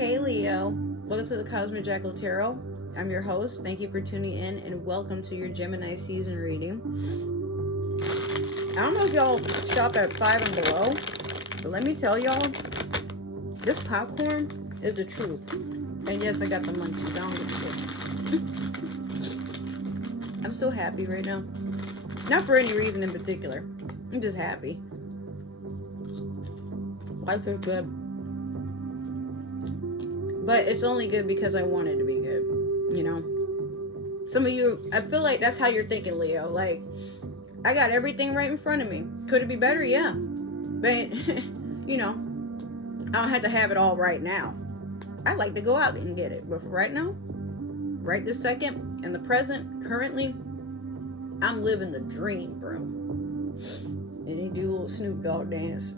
Hey Leo, welcome to the Cosmic Jackal Tarot. I'm your host. Thank you for tuning in and welcome to your Gemini season reading. I don't know if y'all shop at 5 and below, but let me tell y'all, this popcorn is the truth. And yes, I got the munchies. I don't give a shit. I'm so happy right now. Not for any reason in particular. I'm just happy. Life is good. But it's only good because I want it to be good, you know? Some of you, I feel like that's how you're thinking, Leo. Like, I got everything right in front of me. Could it be better? Yeah. But, you know, I don't have to have it all right now. I'd like to go out and get it. But for right now, right this second, in the present, currently, I'm living the dream, bro. And they do a little Snoop Dogg dance.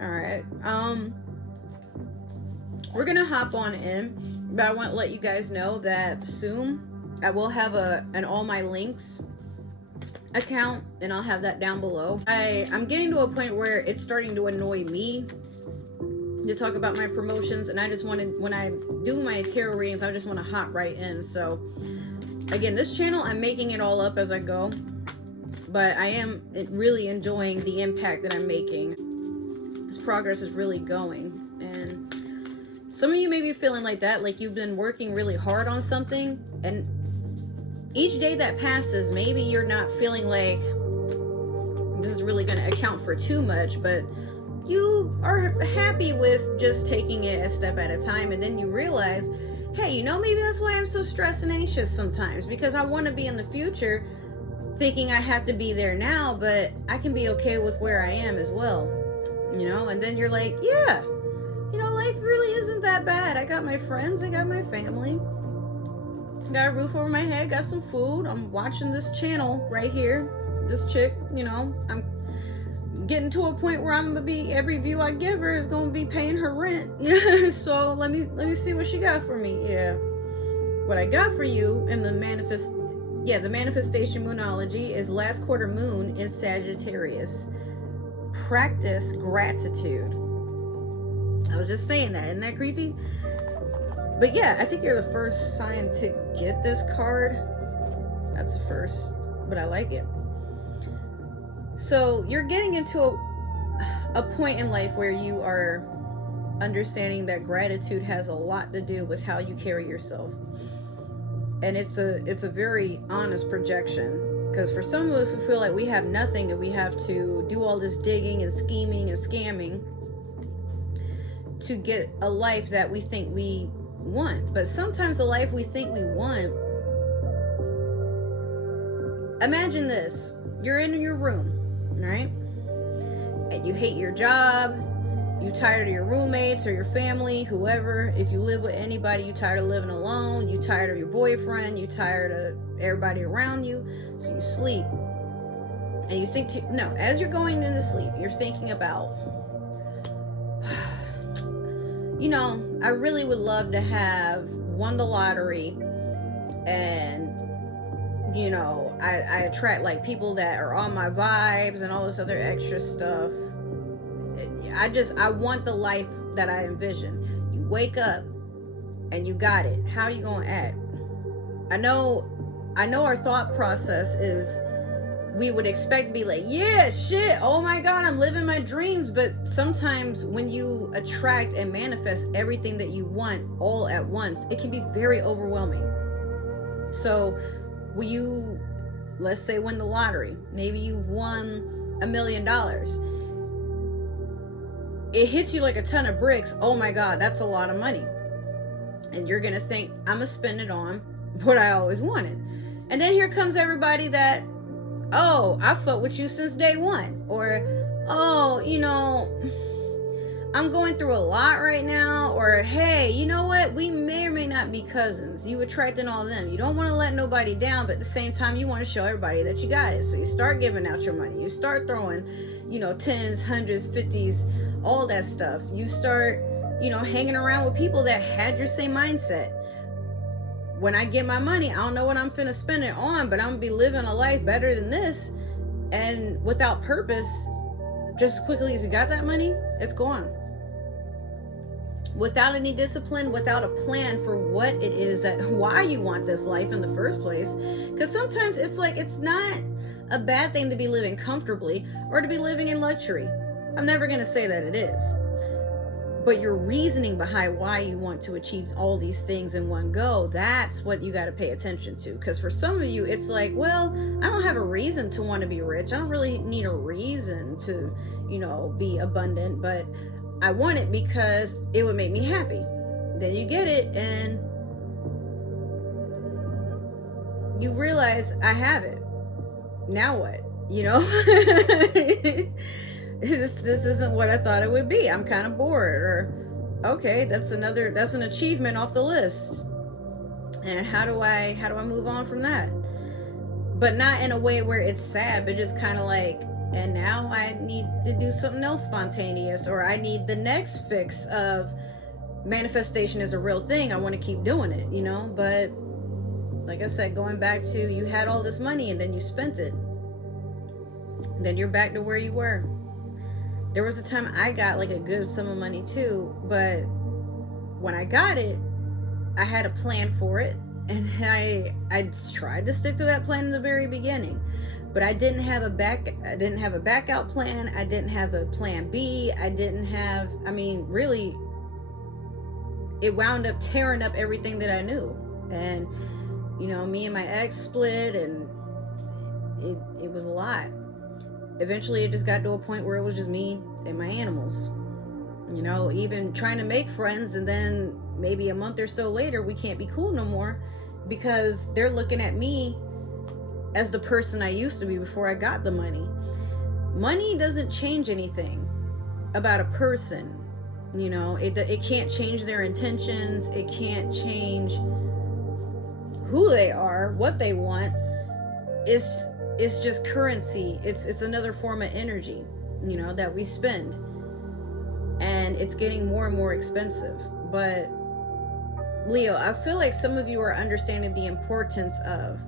Alright. We're gonna hop on in, but I want to let you guys know that soon I will have an all my links account, and I'll have that down below. I'm getting to a point where it's starting to annoy me to talk about my promotions, and I just wanted, when I do my tarot readings, I just want to hop right in. So again, this channel, I'm making it all up as I go, but I am really enjoying the impact that I'm making. This progress is really going, and some of you may be feeling like that, like you've been working really hard on something, and each day that passes, maybe you're not feeling like this is really going to account for too much, but you are happy with just taking it a step at a time, and then you realize, hey, you know, maybe that's why I'm so stressed and anxious sometimes, because I want to be in the future thinking I have to be there now, but I can be okay with where I am as well, you know? And then you're like, yeah, you know, life really isn't that bad. I got my friends, I got my family, got a roof over my head, got some food. I'm watching this channel right here. This chick, you know, I'm getting to a point where I'm gonna be, every view I give her is gonna be paying her rent. So let me see what she got for me. Yeah, what I got for you in the manifestation moonology is last quarter moon in Sagittarius. Practice gratitude. I was just saying that. Isn't that creepy? But yeah, I think you're the first sign to get this card. That's a first, but I like it. So you're getting into a point in life where you are understanding that gratitude has a lot to do with how you carry yourself. And it's a very honest projection. Because for some of us who feel like we have nothing and we have to do all this digging and scheming and scamming to get a life that we think we want. But sometimes the life we think we want, imagine this, you're in your room, right? And you hate your job, you tired of your roommates or your family, whoever. If you live with anybody, you tired of living alone, you tired of your boyfriend, you tired of everybody around you. So you sleep and you think as you're going into sleep, you're thinking about, you know, I really would love to have won the lottery, and you know, I attract like people that are on my vibes and all this other extra stuff. I want the life that I envision. You wake up and you got it. How are you gonna act? I know our thought process is, we would expect to be like, yeah, shit, oh my God, I'm living my dreams. But sometimes when you attract and manifest everything that you want all at once, it can be very overwhelming. So will you, let's say, win the lottery, maybe you've won $1 million. It hits you like a ton of bricks. Oh my God, that's a lot of money. And you're gonna think, I'm gonna spend it on what I always wanted. And then here comes everybody that, oh, I fought with you since day one. Or, oh, you know, I'm going through a lot right now. Or, hey, you know what? We may or may not be cousins. You attracting all them. You don't want to let nobody down, but at the same time, you want to show everybody that you got it. So you start giving out your money. You start throwing, you know, 10s, 100s, 50s, all that stuff. You start, you know, hanging around with people that had your same mindset. When I get my money, I don't know what I'm finna spend it on, but I'm gonna be living a life better than this. And without purpose, just as quickly as you got that money, it's gone. without any discipline, without a plan for what it is that, why you want this life in the first place. Because sometimes it's like, it's not a bad thing to be living comfortably or to be living in luxury. I'm never going to say that it is. But your reasoning behind why you want to achieve all these things in one go, that's what you got to pay attention to. Because for some of you, it's like, well, I don't have a reason to want to be rich. I don't really need a reason to, you know, be abundant, but I want it because it would make me happy. Then you get it and you realize I have it. Now what? You know? This isn't what I thought it would be. I'm kind of bored. Or, okay, that's an achievement off the list. And how do I move on from that? But not in a way where it's sad, but just kind of like, and now I need to do something else spontaneous, or I need the next fix of manifestation is a real thing. I want to keep doing it, you know? But like I said, going back to, you had all this money and then you spent it. Then you're back to where you were. There was a time I got like a good sum of money too, but when I got it, I had a plan for it, and I tried to stick to that plan in the very beginning, but I didn't have a back out plan. I didn't have a plan B. Really, it wound up tearing up everything that I knew. And you know, me and my ex split, and it was a lot. Eventually it just got to a point where it was just me and my animals, you know, even trying to make friends, and then maybe a month or so later we can't be cool no more because they're looking at me as the person I used to be before I got the money. Money doesn't change anything about a person, you know. It can't change their intentions. It can't change who they are, what they want. It's just currency. It's another form of energy, you know, that we spend, and it's getting more and more expensive. But Leo, I feel like some of you are understanding the importance of,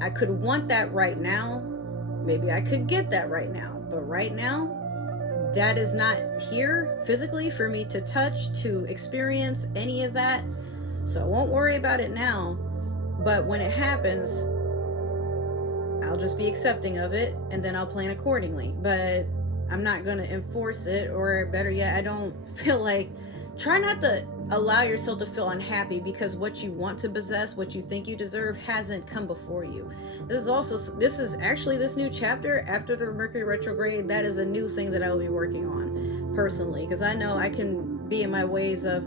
I could want that right now, maybe I could get that right now, but right now that is not here physically for me to touch, to experience any of that. So I won't worry about it now, but when it happens, I'll just be accepting of it, and then I'll plan accordingly. But I'm not going to enforce it, or better yet, I don't feel like, try not to allow yourself to feel unhappy because what you want to possess, what you think you deserve, hasn't come before you. This is actually this new chapter after the Mercury retrograde. That is a new thing that I will be working on personally, because I know I can be in my ways of,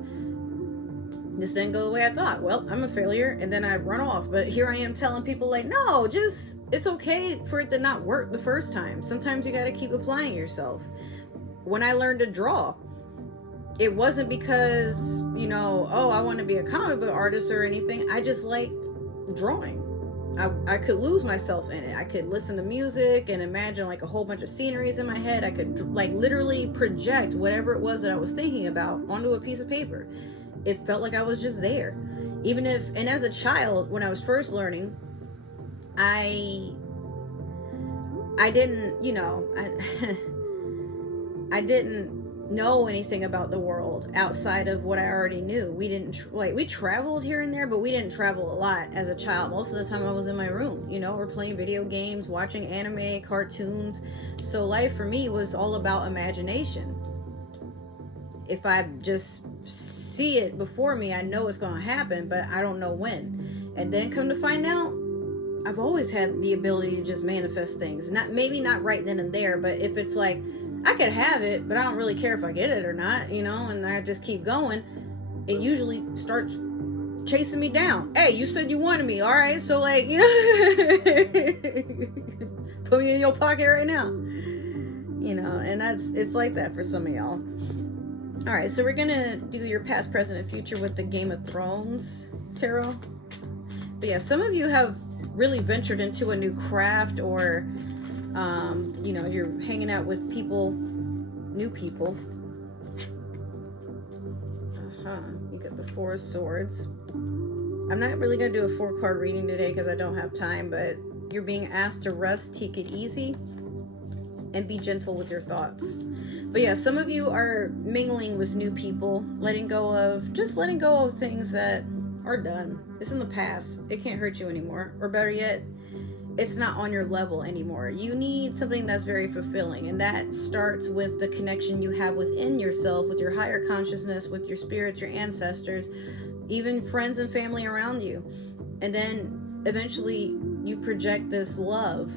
this didn't go the way I thought. Well, I'm a failure, and then I run off. But here I am telling people like, no, just, it's okay for it to not work the first time. Sometimes you got to keep applying yourself. When I learned to draw, it wasn't because, you know, oh, I want to be a comic book artist or anything. I just liked drawing. I could lose myself in it. I could listen to music and imagine like a whole bunch of sceneries in my head. I could like literally project whatever it was that I was thinking about onto a piece of paper. It felt like I was just there. Even if, and as a child, when I was first learning, I didn't, you know, I didn't know anything about the world outside of what I already knew. We didn't, we traveled here and there, but we didn't travel a lot as a child. Most of the time I was in my room, you know, or playing video games, watching anime, cartoons. So life for me was all about imagination. If I just see it before me, I know it's going to happen, but I don't know when. And then come to find out, I've always had the ability to just manifest things. Maybe not right then and there, but if it's like, I could have it, but I don't really care if I get it or not, you know, and I just keep going, it usually starts chasing me down. Hey, you said you wanted me. All right. So like, you know, put me in your pocket right now, you know, and it's like that for some of y'all. All right. So we're going to do your past, present, and future with the Game of Thrones tarot. But yeah, some of you have really ventured into a new craft, or you know, you're hanging out with people, new people. You get the Four of Swords. I'm not really going to do a 4-card reading today because I don't have time, but you're being asked to rest, take it easy, and be gentle with your thoughts. But yeah, some of you are mingling with new people, letting go of things that are done. It's in the past. It can't hurt you anymore. Or better yet, it's not on your level anymore. You need something that's very fulfilling, and that starts with the connection you have within yourself, with your higher consciousness, with your spirits, your ancestors, even friends and family around you. And then eventually you project this love,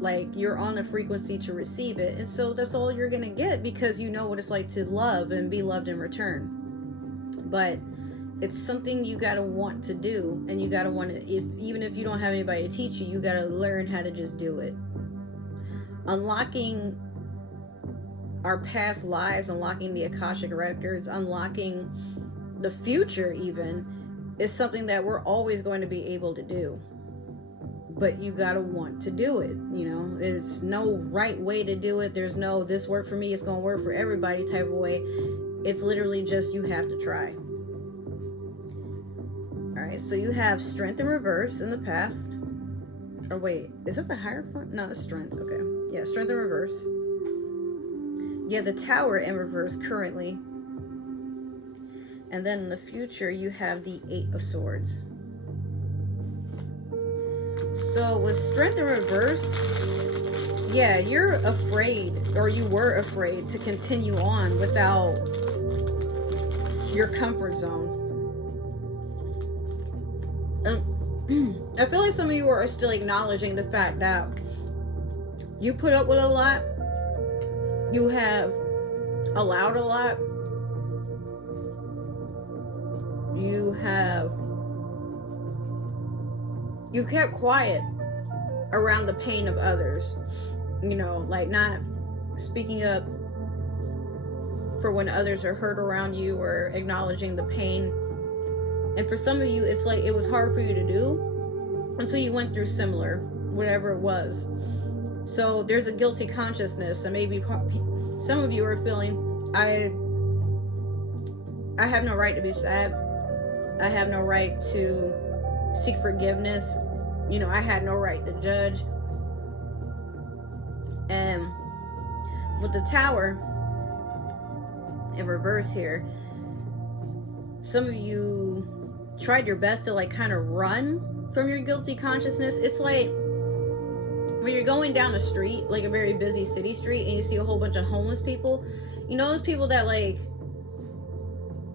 like you're on a frequency to receive it, and so that's all you're gonna get, because you know what it's like to love and be loved in return. But it's something you gotta want to do, and you gotta want to, even if you don't have anybody to teach you, you gotta learn how to just do it. Unlocking our past lives, unlocking the Akashic records, unlocking the future even, is something that we're always going to be able to do. But you gotta want to do it. You know, there's no right way to do it. There's no, this worked for me, it's gonna work for everybody type of way. It's literally just, you have to try. Alright, so you have Strength in reverse in the past. Or wait, is it the Hierophant? No, it's Strength. Okay. Yeah, Strength in reverse. Yeah, the Tower in reverse currently. And then in the future, you have the Eight of Swords. So with Strength in reverse, yeah, you're afraid, or you were afraid to continue on without your comfort zone. I feel like some of you are still acknowledging the fact that you put up with a lot, you have allowed a lot, you kept quiet around the pain of others, you know, like not speaking up for when others are hurt around you, or acknowledging the pain. And for some of you, it's like it was hard for you to do until you went through similar, whatever it was. So there's a guilty consciousness, and maybe some of you are feeling, I have no right to be sad. I have no right to seek forgiveness. You know, I had no right to judge. And with the Tower in reverse here, some of you tried your best to like kind of run from your guilty consciousness. It's like when you're going down a street, like a very busy city street, and you see a whole bunch of homeless people. You know, those people that like,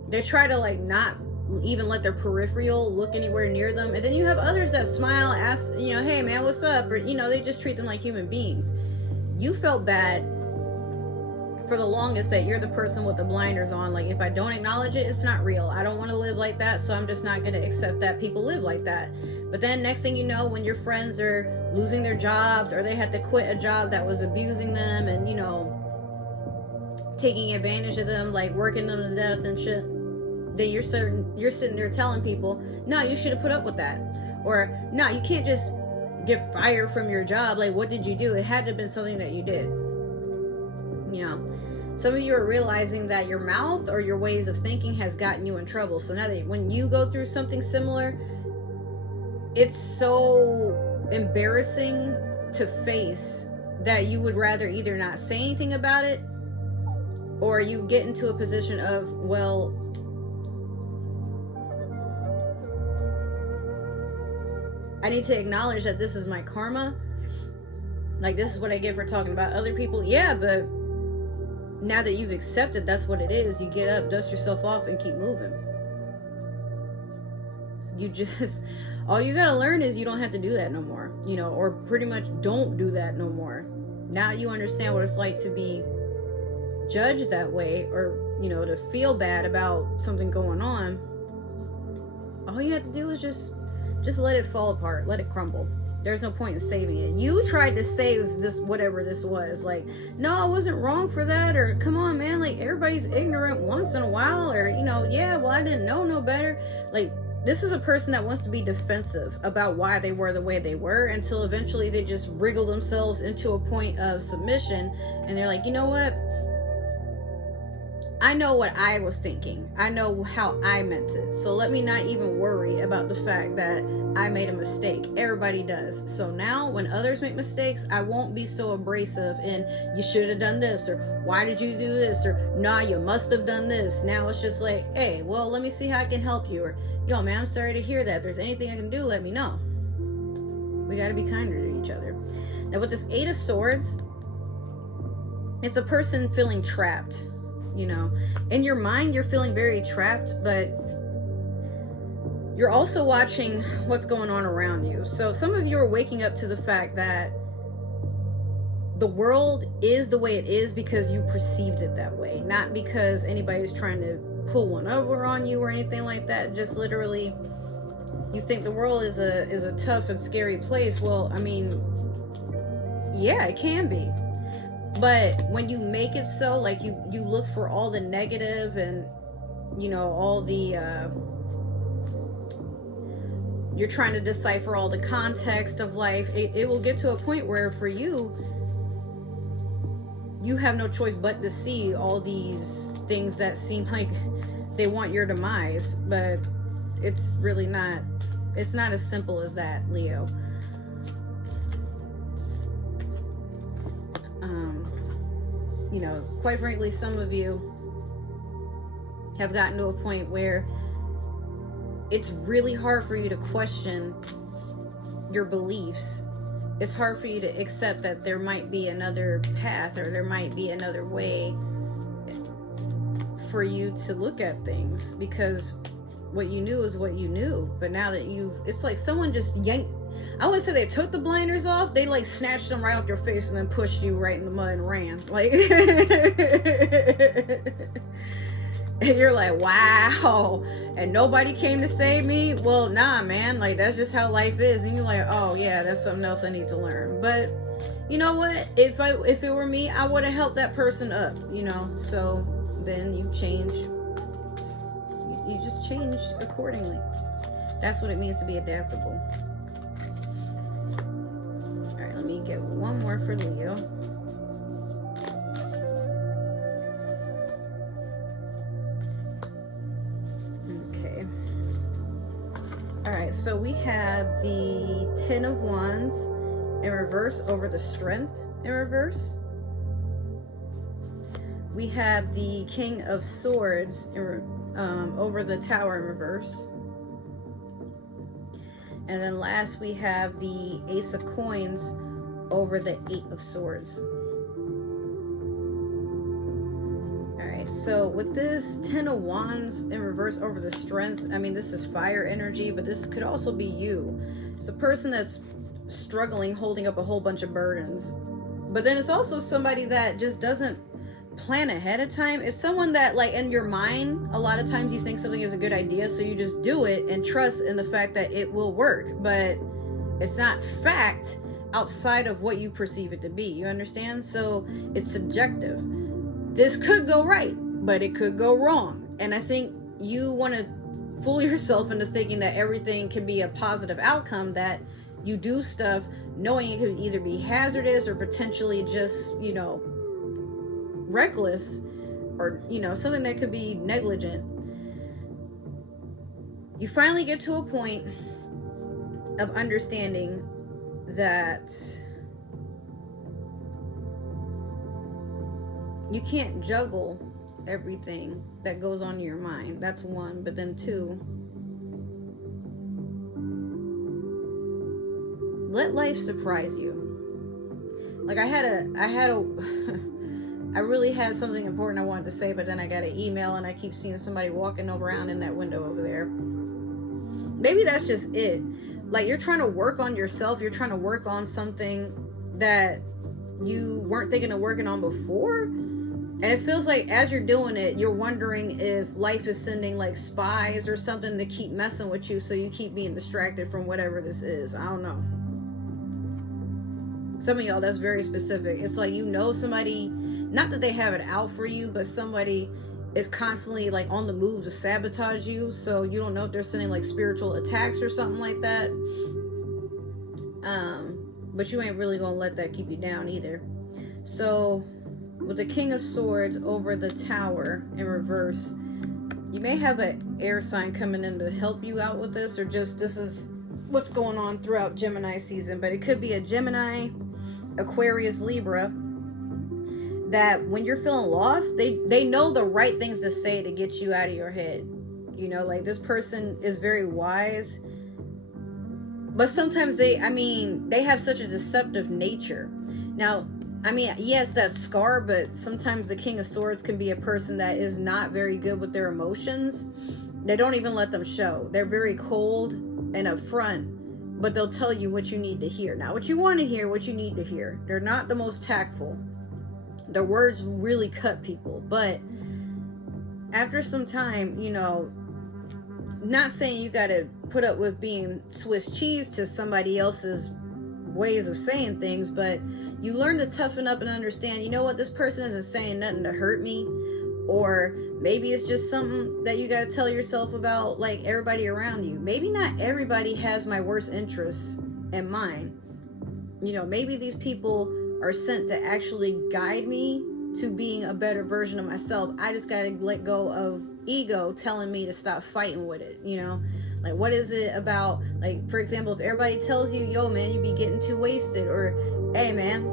they try to like not even let their peripheral look anywhere near them. And then you have others that smile, ask, you know, hey man, what's up? Or, you know, they just treat them like human beings. You felt bad for the longest that you're the person with the blinders on. Like, if I don't acknowledge it, it's not real. I don't want to live like that, so I'm just not going to accept that people live like that. But then next thing you know, when your friends are losing their jobs, or they had to quit a job that was abusing them and, you know, taking advantage of them, like working them to death and shit, then you're sitting there telling people, no, you should have put up with that. Or, no, you can't just get fired from your job. Like, what did you do? It had to have been something that you did. You know, some of you are realizing that your mouth or your ways of thinking has gotten you in trouble. So now that when you go through something similar, it's so embarrassing to face that you would rather either not say anything about it, or you get into a position of, well, I need to acknowledge that this is my karma. Like, this is what I get for talking about other people. Yeah, but now that you've accepted that's what it is, you get up, dust yourself off, and keep moving. You just, all you gotta learn is you don't have to do that no more, you know, or pretty much don't do that no more. Now you understand what it's like to be judged that way, or, you know, to feel bad about something going on. All you have to do is just let it fall apart, let it crumble. There's no point in saving it. You tried to save this, whatever this was. Like, no, I wasn't wrong for that. Or, come on, man, like, everybody's ignorant once in a while. Or, you know, yeah, well, I didn't know no better. Like, this is a person that wants to be defensive about why they were the way they were, until eventually they just wriggle themselves into a point of submission. And they're like, you know what? I know what I was thinking. I know how I meant it. So let me not even worry about the fact that I made a mistake. Everybody does. So now when others make mistakes, I won't be so abrasive in, you should have done this, or why did you do this, or nah, you must have done this. Now it's just like, hey, well, let me see how I can help you, or yo, man, I'm sorry to hear that. If there's anything I can do, let me know. We got to be kinder to each other. Now with this Eight of Swords, it's a person feeling trapped. You know, in your mind, you're feeling very trapped, but you're also watching what's going on around you. So some of you are waking up to the fact that the world is the way it is because you perceived it that way, not because anybody's trying to pull one over on you or anything like that. Just literally, you think the world is a tough and scary place. Well, I mean, yeah, it can be. But when you make it so, like you look for all the negative and, you know, all the, you're trying to decipher all the context of life, it will get to a point where for you, you have no choice but to see all these things that seem like they want your demise. But it's really not, it's not as simple as that, Leo. You know, quite frankly, some of you have gotten to a point where it's really hard for you to question your beliefs. It's hard for you to accept that there might be another path, or there might be another way for you to look at things, because what you knew is what you knew. But now that it's like someone just yanked, I wouldn't say they took the blinders off, they like snatched them right off your face and then pushed you right in the mud and ran. Like, and you're like, wow, and nobody came to save me? Well, nah, man, like that's just how life is. And you're like, oh yeah, that's something else I need to learn. But you know what, if it were me, I would have helped that person up, you know. So then you change, you just change accordingly. That's what it means to be adaptable. Let me get one more for Leo. Okay. All right, so we have the Ten of Wands in reverse over the Strength in reverse. We have the King of Swords over the Tower in reverse. And then last we have the Ace of Coins over the Eight of Swords. Alright, so with this Ten of Wands in reverse over the Strength, I mean, this is fire energy, but this could also be you. It's a person that's struggling, holding up a whole bunch of burdens. But then it's also somebody that just doesn't plan ahead of time. It's someone that, like, in your mind, a lot of times you think something is a good idea, so you just do it and trust in the fact that it will work. But it's not fact outside of what you perceive it to be. You understand? So it's subjective. This could go right, but it could go wrong. And I think you want to fool yourself into thinking that everything can be a positive outcome, that you do stuff knowing it could either be hazardous or potentially just, you know, reckless, or, you know, something that could be negligent. You finally get to a point of understanding that you can't juggle everything that goes on in your mind. That's one. But then two, let life surprise you. Like I really had something important I wanted to say, but then I got an email and I keep seeing somebody walking around in that window over there. Maybe that's just it. Like, you're trying to work on yourself. You're trying to work on something that you weren't thinking of working on before. And it feels like as you're doing it, you're wondering if life is sending like spies or something to keep messing with you, so you keep being distracted from whatever this is. I don't know. Some of y'all, that's very specific. It's like, you know, somebody, not that they have it out for you, but somebody is constantly like on the move to sabotage you. So you don't know if they're sending like spiritual attacks or something like that. But you ain't really gonna let that keep you down either. So with the King of Swords over the Tower in reverse, you may have an air sign coming in to help you out with this, or just this is what's going on throughout Gemini season. But it could be a Gemini, Aquarius, Libra, that when you're feeling lost, they know the right things to say to get you out of your head. You know, like this person is very wise, but sometimes they have such a deceptive nature. Now, I mean, yes, that's Scar, but sometimes the King of Swords can be a person that is not very good with their emotions. They don't even let them show. They're very cold and upfront, but they'll tell you what you need to hear. Not what you want to hear, what you need to hear. They're not the most tactful. Their words really cut people, but after some time, you know, not saying you got to put up with being Swiss cheese to somebody else's ways of saying things, but you learn to toughen up and understand, you know what, this person isn't saying nothing to hurt me, or maybe it's just something that you got to tell yourself about, like everybody around you. Maybe not everybody has my worst interests in mind. You know, maybe these people are sent to actually guide me to being a better version of myself. I just got to let go of ego telling me to stop fighting with it, you know? Like, what is it about, like, for example, if everybody tells you, yo, man, you be getting too wasted, or, hey, man,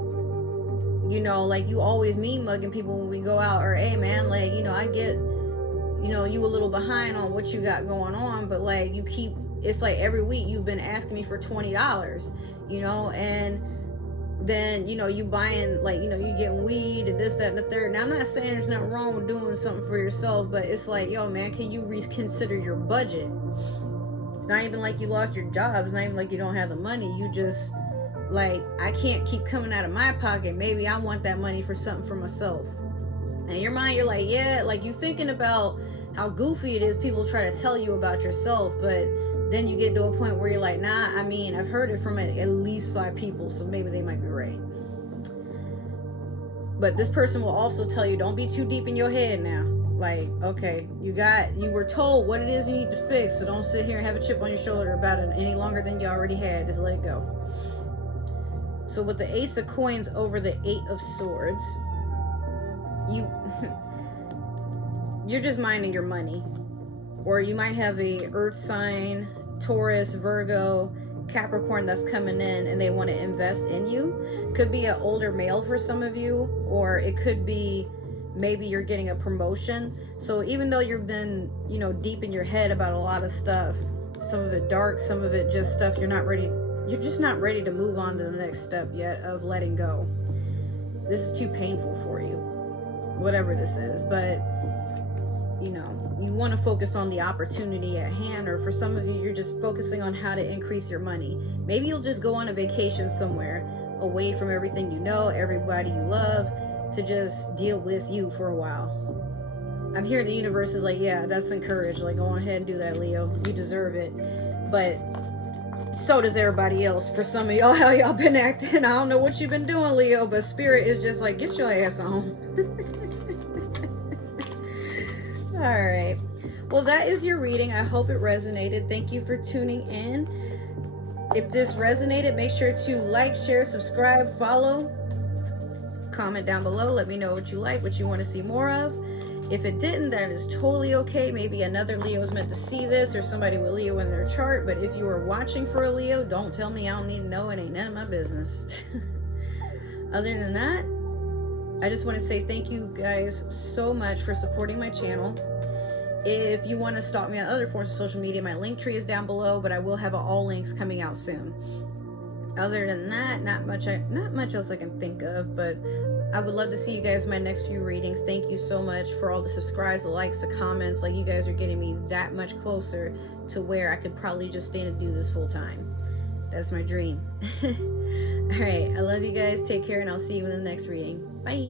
you know, like, you always mean mugging people when we go out, or, hey, man, like, you know, I get, you know, you a little behind on what you got going on, but, like, you keep, it's like every week you've been asking me for $20, you know, and then, you know, you buying, like, you know, you getting weed and this, that, and the third. Now, I'm not saying there's nothing wrong with doing something for yourself, but it's like, yo, man, can you reconsider your budget? It's not even like you lost your job. It's not even like you don't have the money. You just, like, I can't keep coming out of my pocket. Maybe I want that money for something for myself. And in your mind, you're like, yeah, like, you thinking about how goofy it is people try to tell you about yourself, but then you get to a point where you're like, nah, I mean, I've heard it from at least 5 people, so maybe they might be right. But this person will also tell you, don't be too deep in your head now. Like, okay, you were told what it is you need to fix, so don't sit here and have a chip on your shoulder about it any longer than you already had. Just let it go. So with the Ace of Coins over the 8 of Swords, you're just minding your money. Or you might have a earth sign, Taurus, Virgo, Capricorn that's coming in, and they want to invest in you. Could be an older male for some of you, or it could be maybe you're getting a promotion. So even though you've been, you know, deep in your head about a lot of stuff, some of it dark, some of it just stuff you're just not ready to move on to the next step yet of letting go. This is too painful for you, whatever this is. But, you know, you want to focus on the opportunity at hand, or for some of you, you're just focusing on how to increase your money. Maybe you'll just go on a vacation somewhere away from everything you know, everybody you love, to just deal with you for a while. I'm hearing the universe is like, yeah, that's encouraged. Like, go ahead and do that, Leo. You deserve it. But so does everybody else. For some of y'all, how y'all been acting, I don't know what you've been doing, Leo, but Spirit is just like, get your ass on. All right. Well, that is your reading. I hope it resonated. Thank you for tuning in. If this resonated, make sure to like, share, subscribe, follow, comment down below. Let me know what you like, what you want to see more of. If it didn't, that is totally okay. Maybe another Leo is meant to see this, or somebody with Leo in their chart. But if you are watching for a Leo, don't tell me. I don't need to know. It ain't none of my business. Other than that, I just want to say thank you guys so much for supporting my channel. If you want to stalk me on other forms of social media, my link tree is down below, but I will have all links coming out soon. Other than that, not much else I can think of, but I would love to see you guys in my next few readings. Thank you so much for all the subscribes, the likes, the comments. Like, you guys are getting me that much closer to where I could probably just stand and do this full time. That's my dream. All right, I love you guys. Take care, and I'll see you in the next reading. Bye.